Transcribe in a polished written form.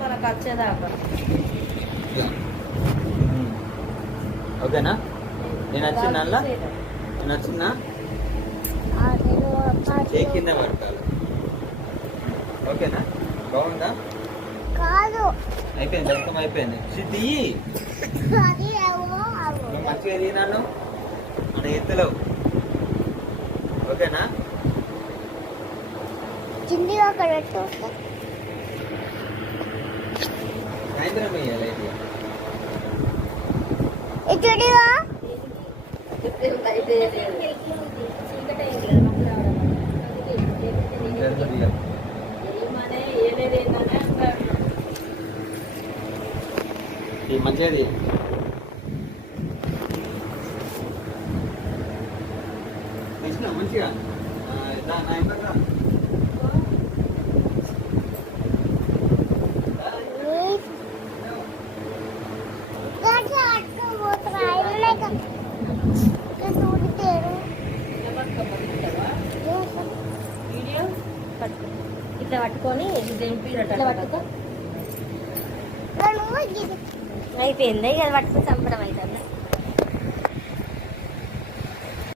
మనకు వచ్చేదాకా. ఓకేనా? నేను వచ్చిందా నేను వచ్చిందా ఏ కింద పడతాను. ఓకేనా? బాగుందా? కాదు అయిపోయింది, దర్శనం అయిపోయింది. సిద్ధి నువ్వు మంచిగా తిన్నాను మన ఎత్తులేవు. ఓకేనా? కింది అక్కడ పెట్టు. సాయంత్రం వేయాలి ఇటుడివా మంచిది. మంచిగా మంచిగా నా ఇంకా ఇట్లా పట్టుకొని ఇట్లా పట్టుకో. అయిపోయింది. ఇక పట్టుకుని సంబరం అవుతుంది.